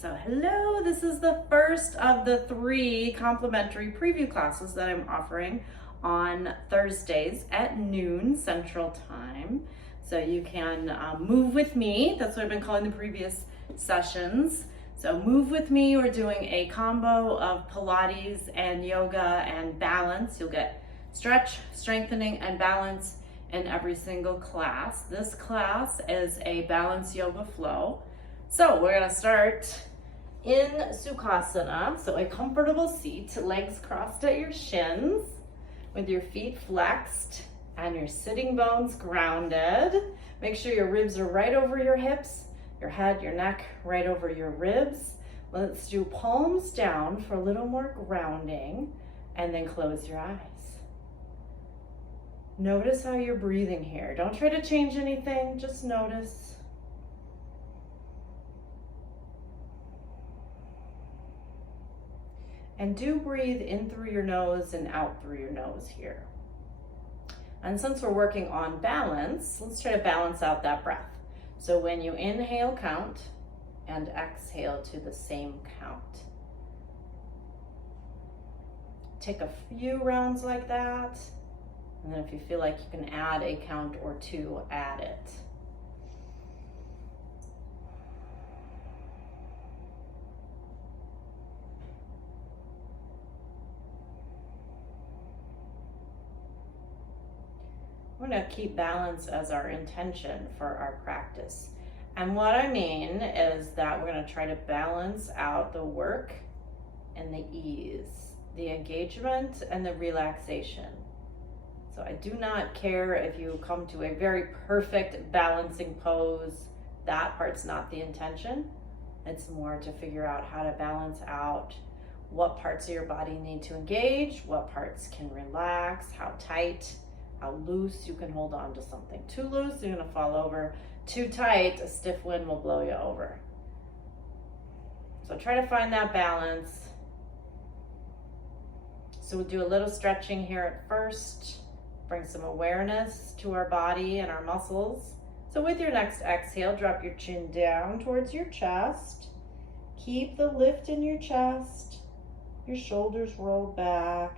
So hello, this is the first of the 3 complimentary preview classes that I'm offering on Thursdays at noon Central Time. So you can move with me. That's what I've been calling the previous sessions. So move with me. We're doing a combo of Pilates and yoga and balance. You'll get stretch, strengthening, and balance in every single class. This class is a balance yoga flow. So we're gonna start in Sukhasana, so a comfortable seat, legs crossed at your shins, with your feet flexed and your sitting bones grounded. Make sure your ribs are right over your hips, your head, your neck right over your ribs. Let's do palms down for a little more grounding, and then close your eyes. Notice how you're breathing here. Don't try to change anything, just notice. And do breathe in through your nose and out through your nose here. And since we're working on balance, let's try to balance out that breath. So when you inhale, count, and exhale to the same count. Take a few rounds like that, and then if you feel like you can add a count or 2, add it. We're going to keep balance as our intention for our practice. And what I mean is that we're going to try to balance out the work and the ease, the engagement and the relaxation. So I do not care if you come to a very perfect balancing pose. That part's not the intention. It's more to figure out how to balance out what parts of your body need to engage, what parts can relax, how tight, how loose you can hold on to something. Too loose, you're gonna fall over. Too tight, a stiff wind will blow you over. So try to find that balance. So we'll do a little stretching here at first. Bring some awareness to our body and our muscles. So with your next exhale, drop your chin down towards your chest. Keep the lift in your chest. Your shoulders roll back.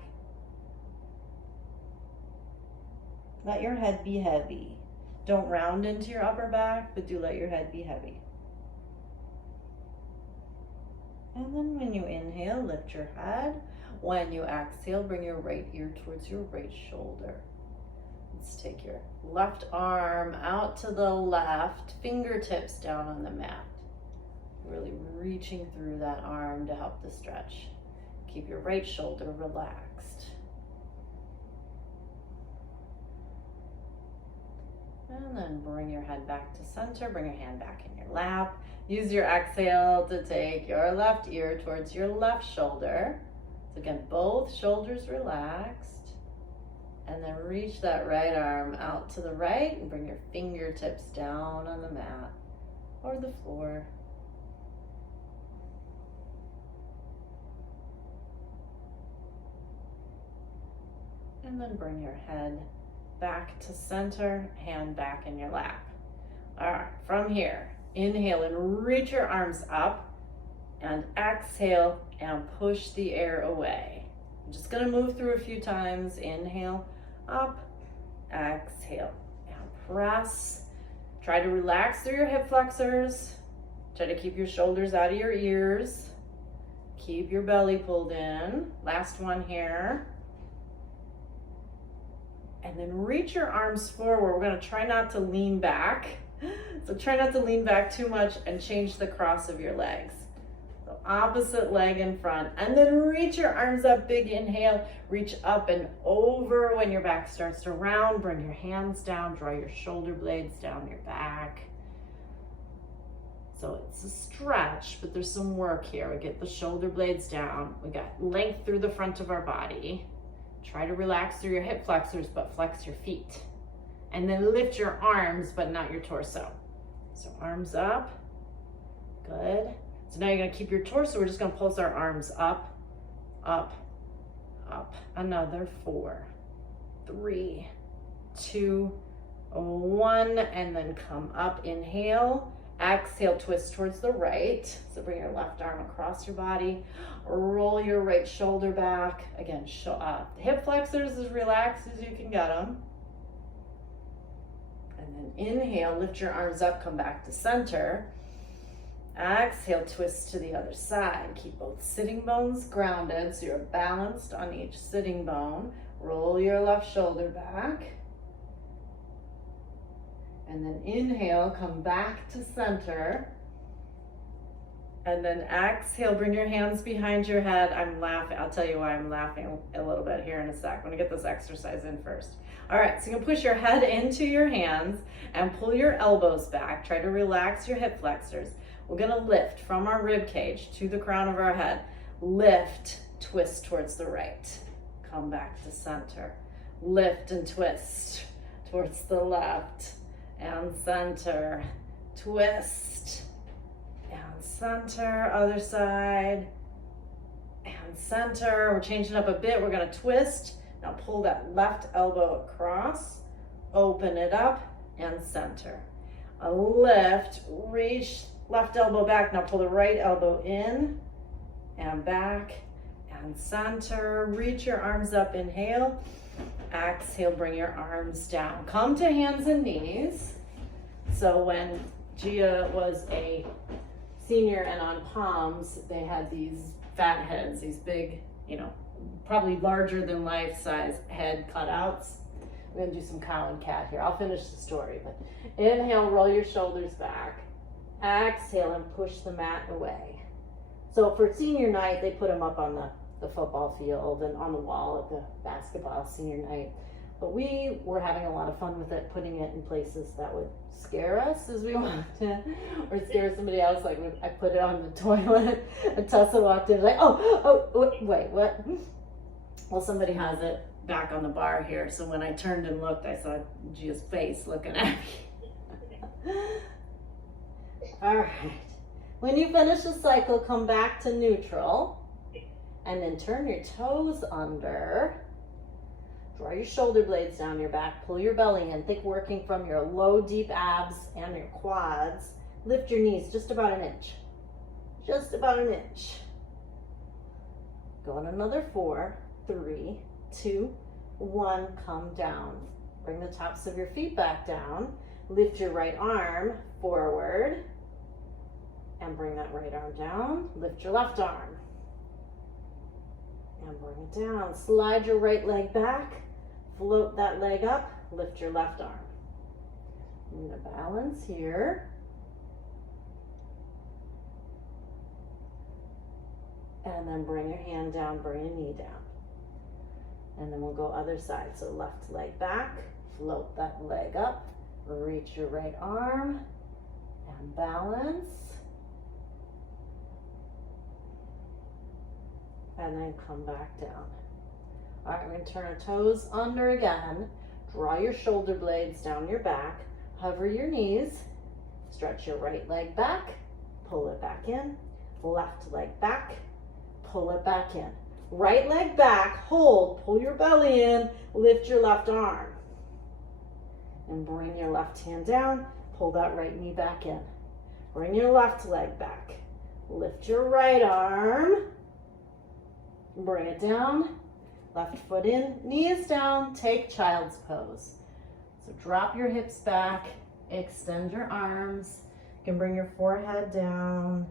Let your head be heavy. Don't round into your upper back, but do let your head be heavy. And then when you inhale, lift your head. When you exhale, bring your right ear towards your right shoulder. Let's take your left arm out to the left, fingertips down on the mat. Really reaching through that arm to help the stretch. Keep your right shoulder relaxed. And then bring your head back to center, bring your hand back in your lap. Use your exhale to take your left ear towards your left shoulder. So again, both shoulders relaxed. And then reach that right arm out to the right and bring your fingertips down on the mat or the floor. And then bring your head back to center, hand back in your lap. All right, from here, inhale and reach your arms up, and exhale and push the air away. I'm just gonna move through a few times. Inhale, up, exhale, and press. Try to relax through your hip flexors. Try to keep your shoulders out of your ears. Keep your belly pulled in. Last one here. And then reach your arms forward. We're gonna try not to lean back. So try not to lean back too much and change the cross of your legs. So opposite leg in front. And then reach your arms up, big inhale. Reach up and over. When your back starts to round, bring your hands down, draw your shoulder blades down your back. So it's a stretch, but there's some work here. We get the shoulder blades down. We got length through the front of our body. Try to relax through your hip flexors, but flex your feet. And then lift your arms, but not your torso. So arms up, good. So now you're gonna keep your torso. We're just gonna pulse our arms up, up, up. Another 4, 3, 2, 1, and then come up, inhale, Exhale, twist towards the right. So bring your left arm across your body. Roll your right shoulder back. Again, hip flexors as relaxed as you can get them. And then inhale, lift your arms up, come back to center. Exhale, twist to the other side. Keep both sitting bones grounded so you're balanced on each sitting bone. Roll your left shoulder back. And then inhale, come back to center. And then exhale, bring your hands behind your head. I'm laughing. I'll tell you why I'm laughing a little bit here in a sec. I'm gonna get this exercise in first. All right, so you can push your head into your hands and pull your elbows back. Try to relax your hip flexors. We're gonna lift from our rib cage to the crown of our head. Lift, twist towards the right. Come back to center. Lift and twist towards the left and center. Twist and center, other side and center. We're changing up a bit. We're gonna twist. Now pull that left elbow across, open it up and center. A lift, reach left elbow back. Now pull the right elbow in and back and center. Reach your arms up, inhale. Exhale, bring your arms down. Come to hands and knees. So when Gia was a senior and on palms, they had these fat heads, these big, probably larger than life size head cutouts. We're gonna do some cow and cat here. I'll finish the story, but inhale, roll your shoulders back. Exhale and push the mat away. So for senior night, they put them up on the football field and on the wall at the basketball senior night. But we were having a lot of fun with it, putting it in places that would scare us as we walked in, or scare somebody else. Like I put it on the toilet, and Tessa walked in like, oh, wait, what? Well, somebody has it back on the bar here. So when I turned and looked, I saw Gia's face looking at me. All right. When you finish the cycle, come back to neutral, and then turn your toes under. Draw your shoulder blades down your back, pull your belly in. Think working from your low, deep abs and your quads. Lift your knees just about an inch. Just about an inch. Go on another 4, 3, 2, 1. Come down. Bring the tops of your feet back down. Lift your right arm forward. And bring that right arm down. Lift your left arm. And bring it down. Slide your right leg back. Float that leg up. Lift your left arm. I'm going to balance here. And then bring your hand down, bring your knee down. And then we'll go other side. So left leg back. Float that leg up. Reach your right arm. And balance. And then come back down. All right, we're going to turn our toes under again. Draw your shoulder blades down your back. Hover your knees. Stretch your right leg back. Pull it back in. Left leg back. Pull it back in. Right leg back. Hold. Pull your belly in. Lift your left arm. And bring your left hand down. Pull that right knee back in. Bring your left leg back. Lift your right arm. Bring it down, left foot in, knees down, take child's pose. So drop your hips back, extend your arms. You can bring your forehead down.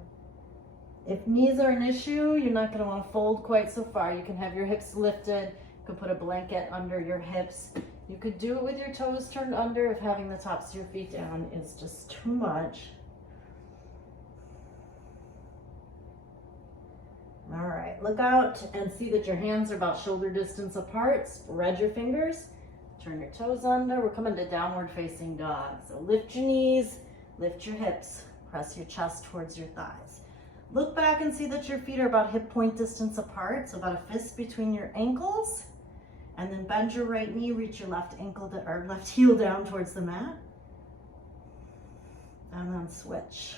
If knees are an issue, you're not gonna wanna fold quite so far. You can have your hips lifted. You can put a blanket under your hips. You could do it with your toes turned under if having the tops of your feet down is just too much. All right, look out and see that your hands are about shoulder distance apart. Spread your fingers, turn your toes under. We're coming to downward facing dog. So lift your knees, lift your hips, press your chest towards your thighs. Look back and see that your feet are about hip point distance apart, so about a fist between your ankles. And then bend your right knee, reach your left ankle or left heel down towards the mat. And then switch.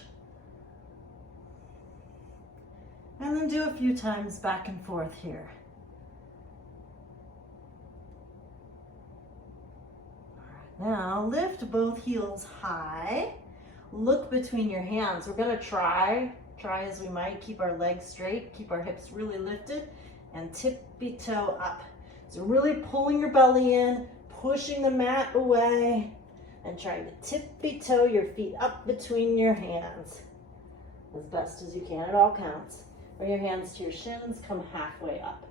And then do a few times back and forth here. All right, now lift both heels high. look between your hands. We're gonna try as we might, keep our legs straight, keep our hips really lifted, and tippy toe up. So really pulling your belly in, pushing the mat away, and trying to tippy toe your feet up between your hands as best as you can. It all counts. Bring your hands to your shins, come halfway up.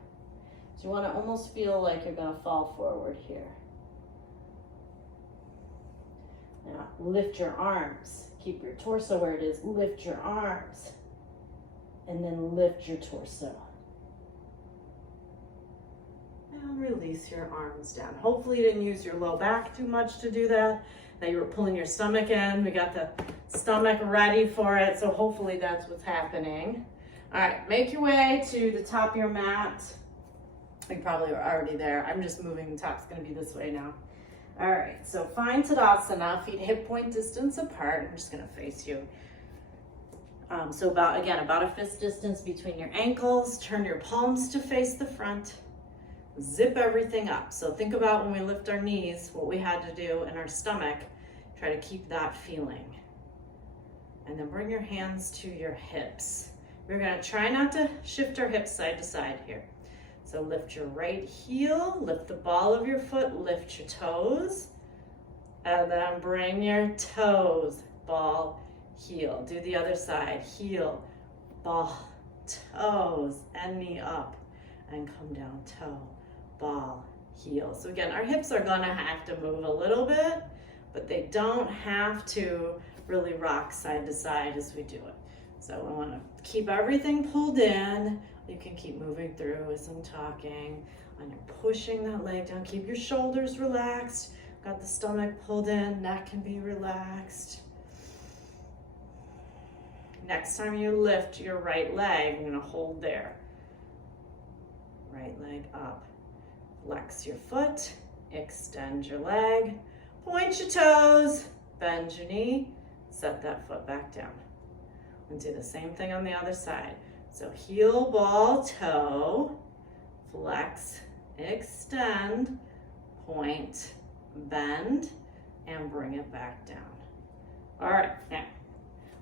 So you want to almost feel like you're going to fall forward here. Now lift your arms. Keep your torso where it is. Lift your arms. And then lift your torso. And release your arms down. Hopefully you didn't use your low back too much to do that. That you were pulling your stomach in. We got the stomach ready for it. So hopefully that's what's happening. All right, make your way to the top of your mat. You probably are already there. I'm just moving. The top's gonna be this way now. All right, so find Tadasana, feet hip point distance apart. I'm just gonna face you. So about a fist distance between your ankles. Turn your palms to face the front. Zip everything up. So think about when we lift our knees, what we had to do in our stomach. Try to keep that feeling. And then bring your hands to your hips. We're gonna try not to shift our hips side to side here. So lift your right heel, lift the ball of your foot, lift your toes, and then bring your toes, ball, heel. Do the other side, heel, ball, toes, and knee up, and come down, toe, ball, heel. So again, our hips are gonna have to move a little bit, but they don't have to really rock side to side as we do it. So we wanna keep everything pulled in. You can keep moving through as I'm talking, and you're pushing that leg down. Keep your shoulders relaxed. Got the stomach pulled in, neck can be relaxed. Next time you lift your right leg, you're gonna hold there. Right leg up. Flex your foot, extend your leg, point your toes, bend your knee, set that foot back down. And do the same thing on the other side. So heel, ball, toe, flex, extend, point, bend, and bring it back down. All right, now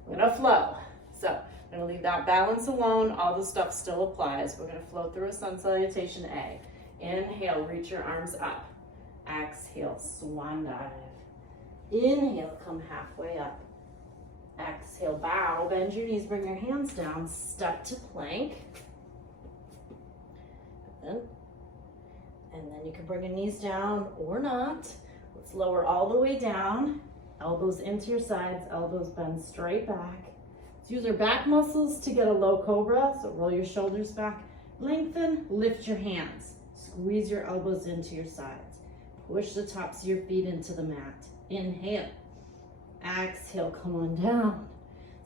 we're gonna flow. So I'm gonna leave that balance alone. All the stuff still applies. We're gonna flow through a sun salutation A. Inhale, reach your arms up. Exhale, swan dive. Inhale, come halfway up. Exhale, bow, bend your knees, bring your hands down, step to plank. And then you can bring your knees down or not. Let's lower all the way down. Elbows into your sides, elbows bend straight back. Let's use our back muscles to get a low cobra. So roll your shoulders back, lengthen, lift your hands. Squeeze your elbows into your sides. Push the tops of your feet into the mat. Inhale. Exhale, come on down.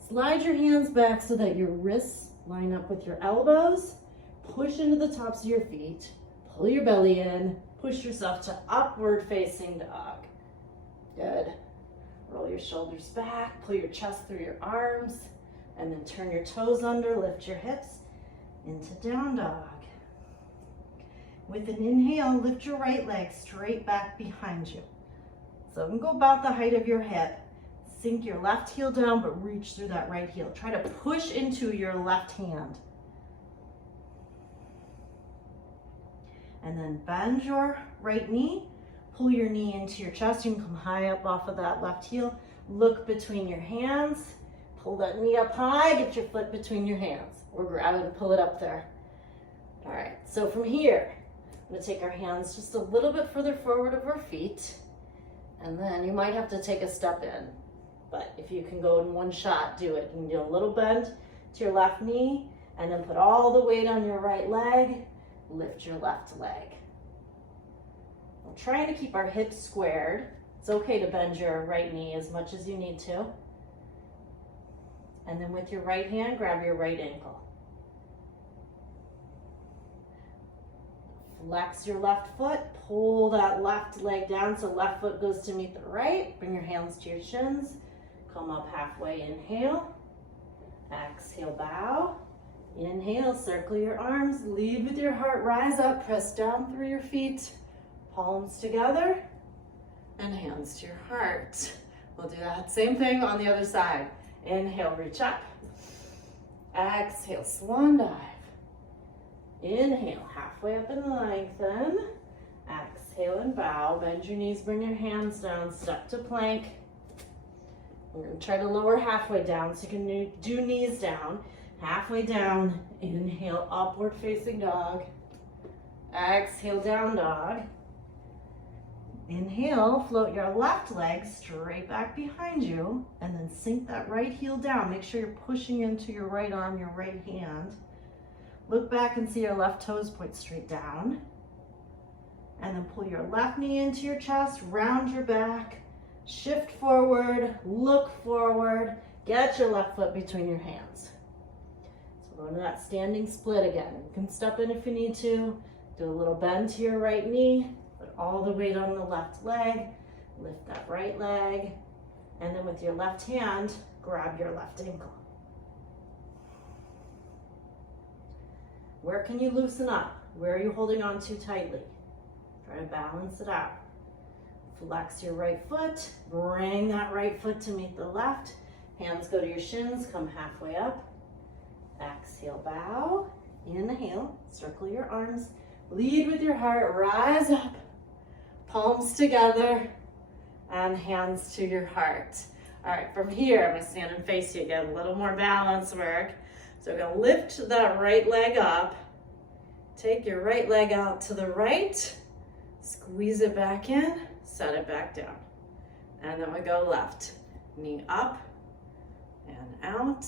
Slide your hands back so that your wrists line up with your elbows. Push into the tops of your feet. Pull your belly in. Push yourself to upward facing dog. Good. Roll your shoulders back. Pull your chest through your arms. And then turn your toes under. Lift your hips into down dog. With an inhale, lift your right leg straight back behind you. So it can go about the height of your hip. Sink your left heel down, but reach through that right heel. Try to push into your left hand. And then bend your right knee. Pull your knee into your chest. You can come high up off of that left heel. Look between your hands. Pull that knee up high. Get your foot between your hands. Or grab it and pull it up there. All right, so from here, I'm gonna take our hands just a little bit further forward of our feet. And then you might have to take a step in. But if you can go in one shot, do it. You can do a little bend to your left knee and then put all the weight on your right leg. Lift your left leg. We're trying to keep our hips squared. It's okay to bend your right knee as much as you need to. And then with your right hand, grab your right ankle. Flex your left foot, pull that left leg down so left foot goes to meet the right. Bring your hands to your shins. Come up halfway, inhale. Exhale, bow. Inhale, circle your arms. Lead with your heart, rise up, press down through your feet. Palms together and hands to your heart. We'll do that same thing on the other side. Inhale, reach up. Exhale, swan dive. Inhale, halfway up and lengthen. Exhale and bow. Bend your knees, bring your hands down, step to plank. We're gonna try to lower halfway down, so you can do knees down. Halfway down, inhale, upward facing dog. Exhale, down dog. Inhale, float your left leg straight back behind you, and then sink that right heel down. Make sure you're pushing into your right arm, your right hand. Look back and see your left toes point straight down. And then pull your left knee into your chest, round your back, shift forward, look forward, get your left foot between your hands. So we're going to that standing split again. You can step in if you need to, do a little bend to your right knee, put all the weight on the left leg, lift that right leg, and then with your left hand, grab your left ankle. Where can you loosen up? Where are you holding on too tightly? Try to balance it out. Flex your right foot, bring that right foot to meet the left. Hands go to your shins, come halfway up. Exhale, bow. Inhale, circle your arms. Lead with your heart, rise up. Palms together and hands to your heart. All right, from here, I'm gonna stand and face you again, a little more balance work. So we're gonna lift that right leg up. Take your right leg out to the right. Squeeze it back in, set it back down. And then we go left. Knee up and out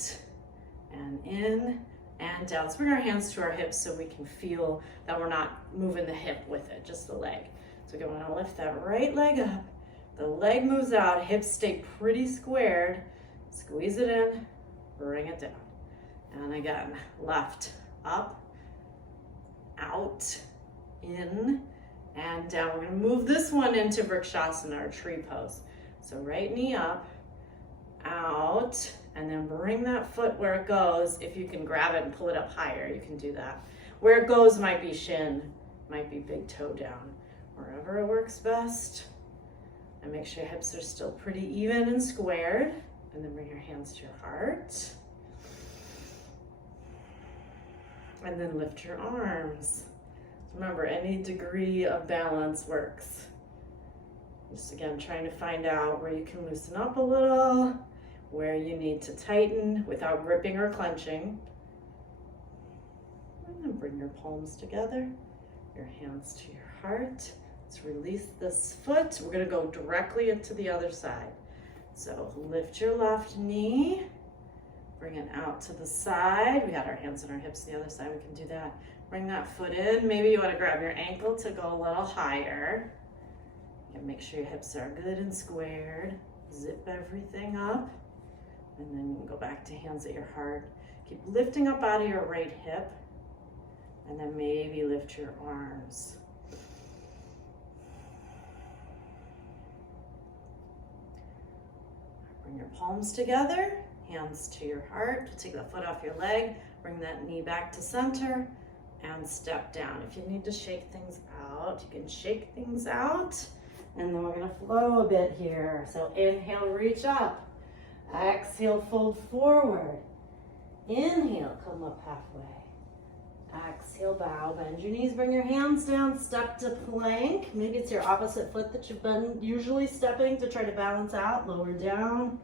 and in and down. So bring our hands to our hips so we can feel that we're not moving the hip with it, just the leg. So we're gonna lift that right leg up. The leg moves out, hips stay pretty squared. Squeeze it in, bring it down. And again, left, up, out, in, and down. We're gonna move this one into Vrikshasana, or tree pose. So right knee up, out, and then bring that foot where it goes. If you can grab it and pull it up higher, you can do that. Where it goes might be shin, might be big toe down. Wherever it works best. And make sure your hips are still pretty even and squared. And then bring your hands to your heart. And then lift your arms. Remember, any degree of balance works. Just again, trying to find out where you can loosen up a little, where you need to tighten without gripping or clenching. And then bring your palms together, your hands to your heart. Let's release this foot. We're gonna go directly into the other side. So lift your left knee, bring it out to the side. We had our hands on our hips the other side, we can do that. Bring that foot in. Maybe you wanna grab your ankle to go a little higher. And make sure your hips are good and squared. Zip everything up. And then you can go back to hands at your heart. Keep lifting up out of your right hip. And then maybe lift your arms. Bring your palms together, hands to your heart. Take the foot off your leg, bring that knee back to center, and step down. If you need to shake things out, you can shake things out. And then we're gonna flow a bit here. So inhale, reach up. Exhale, fold forward. Inhale, come up halfway. Exhale, bow, bend your knees, bring your hands down, step to plank. Maybe it's your opposite foot that you've been usually stepping to try to balance out. Lower down.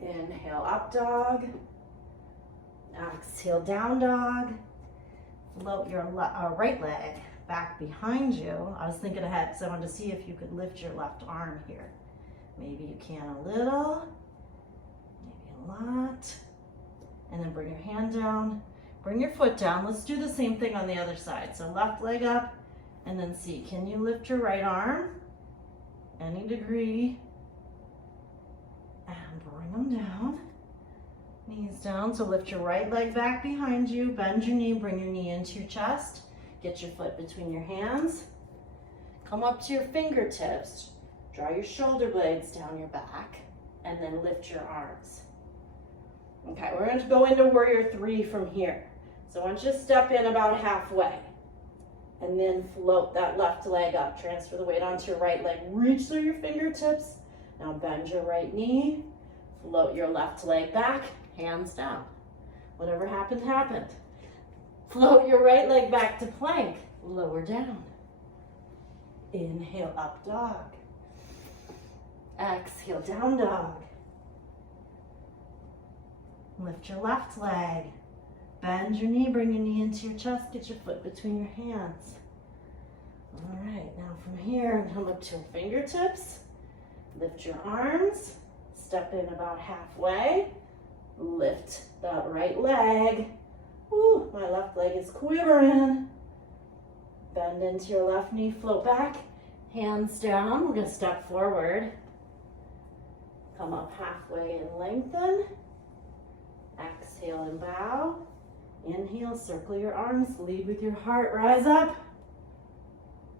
Inhale, up dog. Exhale, down dog. Float your right leg back behind you. I was thinking ahead because I wanted to see if you could lift your left arm here. Maybe you can a little, maybe a lot. And then bring your hand down. Bring your foot down. Let's do the same thing on the other side. So left leg up, and then see, can you lift your right arm? Any degree. And bring them down. Knees down, so lift your right leg back behind you. Bend your knee, bring your knee into your chest. Get your foot between your hands. Come up to your fingertips. Draw your shoulder blades down your back, and then lift your arms. Okay, we're going to go into warrior 3 from here. So I want you to step in about halfway and then float that left leg up. Transfer the weight onto your right leg. Reach through your fingertips. Now bend your right knee, float your left leg back, hands down. Whatever happened, happened. Float your right leg back to plank, lower down. Inhale, up dog. Exhale, down dog. Lift your left leg. Bend your knee, bring your knee into your chest, get your foot between your hands. All right, now from here, come up to your fingertips. Lift your arms, step in about halfway. Lift that right leg. Ooh, my left leg is quivering. Bend into your left knee, float back, hands down. We're gonna step forward. Come up halfway and lengthen. Exhale and bow. Inhale, circle your arms, lead with your heart, rise up.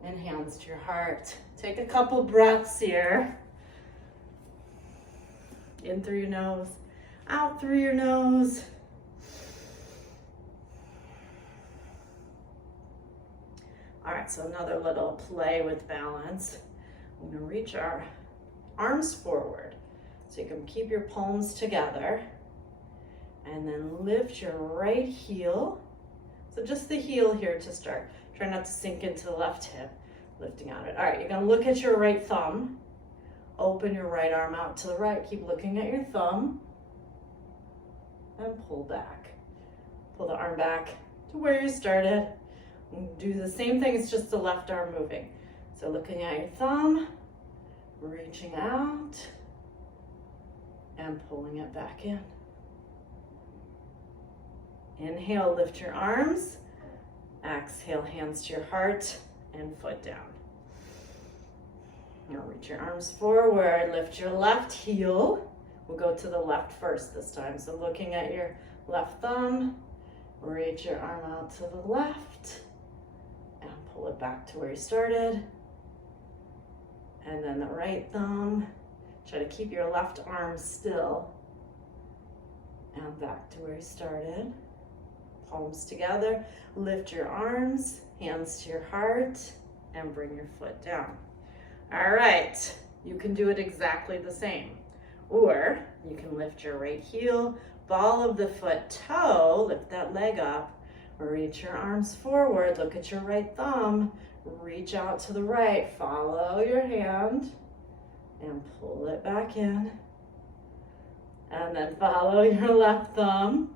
And hands to your heart. Take a couple breaths here. In through your nose, out through your nose. All right, so another little play with balance. I'm gonna reach our arms forward. So you can keep your palms together. And then lift your right heel. So just the heel here to start. Try not to sink into the left hip, lifting out it. All right, you're gonna look at your right thumb. Open your right arm out to the right. Keep looking at your thumb. And pull back. Pull the arm back to where you started. Do the same thing, it's just the left arm moving. So looking at your thumb, reaching out, and pulling it back in. Inhale, lift your arms. Exhale, hands to your heart and foot down. Now reach your arms forward, lift your left heel. We'll go to the left first this time. So looking at your left thumb, reach your arm out to the left and pull it back to where you started. And then the right thumb, try to keep your left arm still and back to where you started. Palms together, lift your arms, hands to your heart, and bring your foot down. All right, you can do it exactly the same. Or you can lift your right heel, ball of the foot toe, lift that leg up, reach your arms forward, look at your right thumb, reach out to the right, follow your hand, and pull it back in. And then follow your left thumb,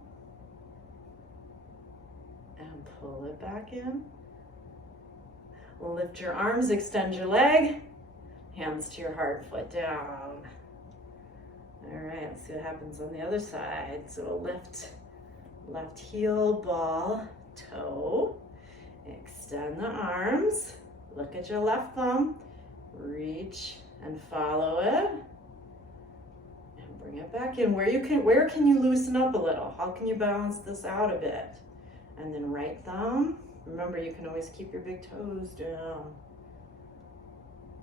pull it back in. Lift your arms, extend your leg, hands to your heart, foot down. All right, let's see what happens on the other side. So we'll lift left heel, ball, toe, extend the arms, look at your left thumb, reach and follow it, and bring it back in. Where can you loosen up a little? How can you balance this out a bit? And then right thumb. Remember, you can always keep your big toes down.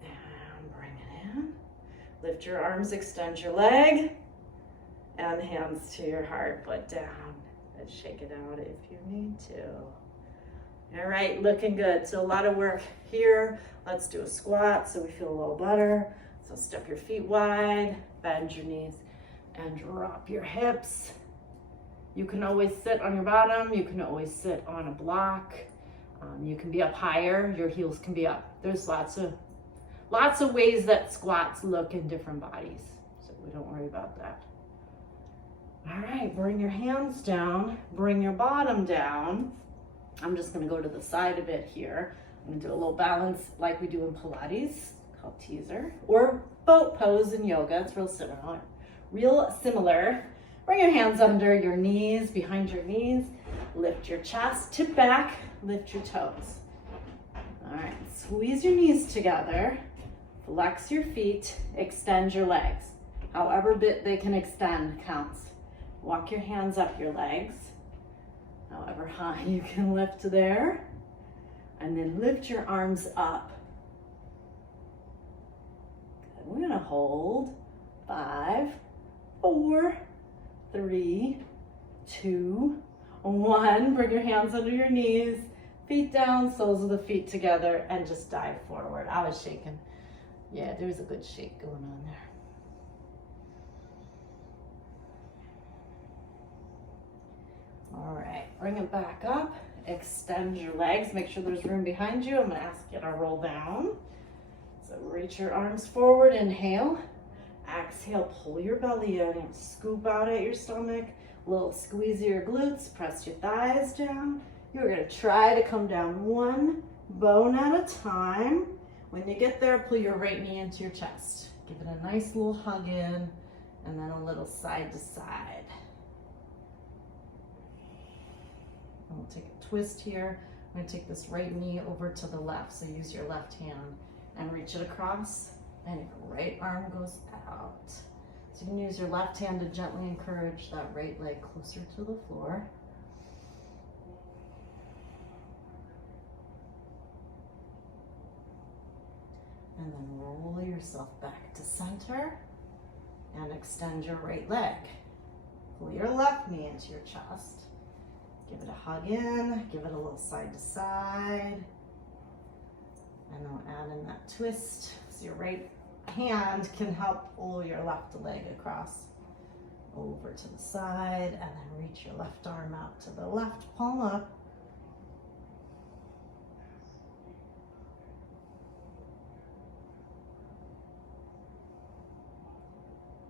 And bring it in. Lift your arms, extend your leg, and hands to your heart, foot down. And shake it out if you need to. All right, looking good. So a lot of work here. Let's do a squat so we feel a little better. So step your feet wide, bend your knees, and drop your hips. You can always sit on your bottom. You can always sit on a block. You can be up higher. Your heels can be up. There's lots of ways that squats look in different bodies. So we don't worry about that. All right, bring your hands down. Bring your bottom down. I'm just gonna go to the side a bit here. I'm gonna do a little balance like we do in Pilates, called teaser, or boat pose in yoga. It's real similar. Bring your hands under your knees, behind your knees. Lift your chest, tip back, lift your toes. All right, squeeze your knees together. Flex your feet, extend your legs. However bit they can extend counts. Walk your hands up your legs. However high you can lift there. And then lift your arms up. Good. We're gonna hold 5, 4, 3, 2, 1. Bring your hands under your knees, feet down, soles of the feet together, and just dive forward. I was shaking. Yeah, there's a good shake going on there. Bring it back up. Extend your legs. Make sure there's room behind you. I'm gonna ask you to roll down. So reach your arms forward, inhale. Exhale, pull your belly in. Scoop out at your stomach. A little squeeze of your glutes. Press your thighs down. You're gonna try to come down one bone at a time. When you get there, pull your right knee into your chest. Give it a nice little hug in, and then a little side to side. And we'll take a twist here. I'm gonna take this right knee over to the left. So use your left hand and reach it across, and your right arm goes out. So you can use your left hand to gently encourage that right leg closer to the floor. And then roll yourself back to center and extend your right leg. Pull your left knee into your chest. Give it a hug in, give it a little side to side. And then we'll add in that twist. So your right hand can help pull your left leg across over to the side, and then reach your left arm out to the left, palm up.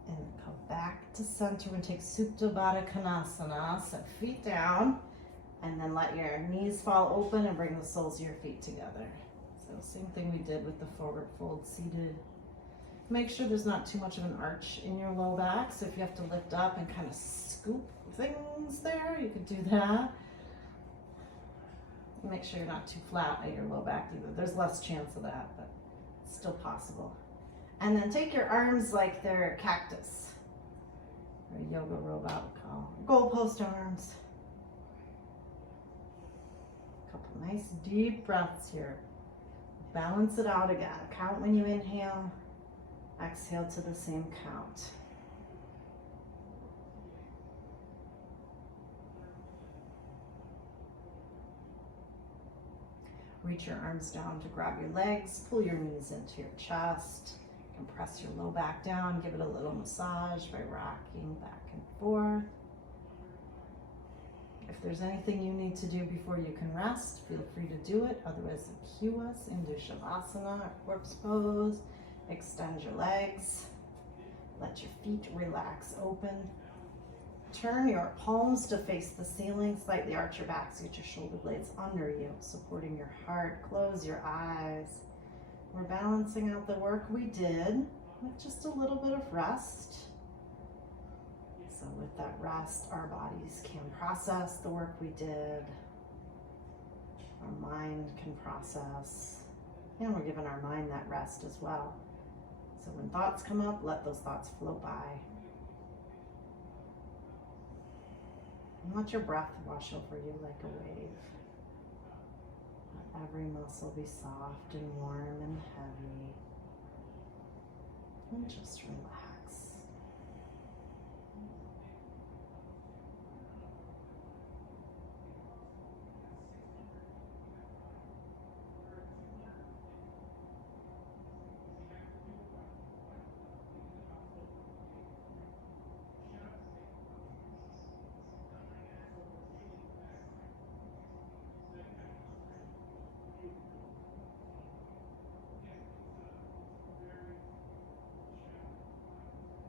And then come back to center and take Supta Baddha Konasana. Set feet down, and then let your knees fall open and bring the soles of your feet together. So same thing we did with the forward fold seated. Make sure there's not too much of an arch in your low back. So if you have to lift up and kind of scoop things there, you could do that. Make sure you're not too flat at your low back either. There's less chance of that, but it's still possible. And then take your arms like they're cactus, or a yoga robot would call them. Goalpost arms. A couple nice deep breaths here. Balance it out again. Count when you inhale, exhale to the same count. Reach your arms down to grab your legs, pull your knees into your chest. Press your low back down, give it a little massage by rocking back and forth. If there's anything you need to do before you can rest, feel free to do it. Otherwise, cue us into Shavasana, or corpse pose. Extend your legs. Let your feet relax open. Turn your palms to face the ceiling. Slightly arch your back so you get your shoulder blades under you, supporting your heart. Close your eyes. We're balancing out the work we did with just a little bit of rest. So with that rest, our bodies can process the work we did. Our mind can process. And we're giving our mind that rest as well. So when thoughts come up, let those thoughts float by. And let your breath wash over you like a wave. Let every muscle be soft and warm and heavy. And just relax.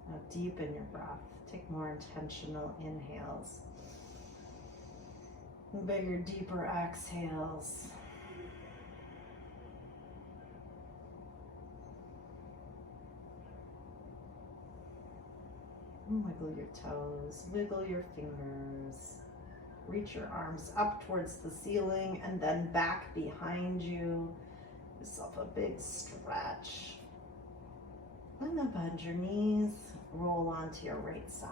Now deepen your breath. Take more intentional inhales. And bigger, deeper exhales. And wiggle your toes, wiggle your fingers. Reach your arms up towards the ceiling and then back behind you. Give yourself a big stretch. And then bend your knees, roll onto your right side.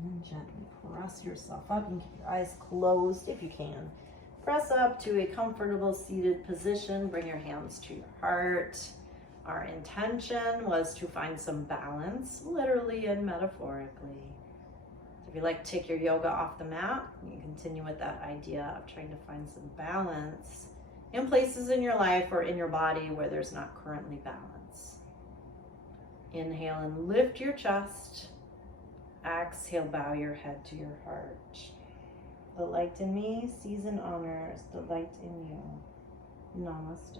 And gently press yourself up and keep your eyes closed if you can. Press up to a comfortable seated position. Bring your hands to your heart. Our intention was to find some balance, literally and metaphorically. So if you like to take your yoga off the mat, you continue with that idea of trying to find some balance in places in your life or in your body where there's not currently balance. Inhale and lift your chest. exhale, bow your head to your heart. The light in me sees and honors the light in you. Namaste.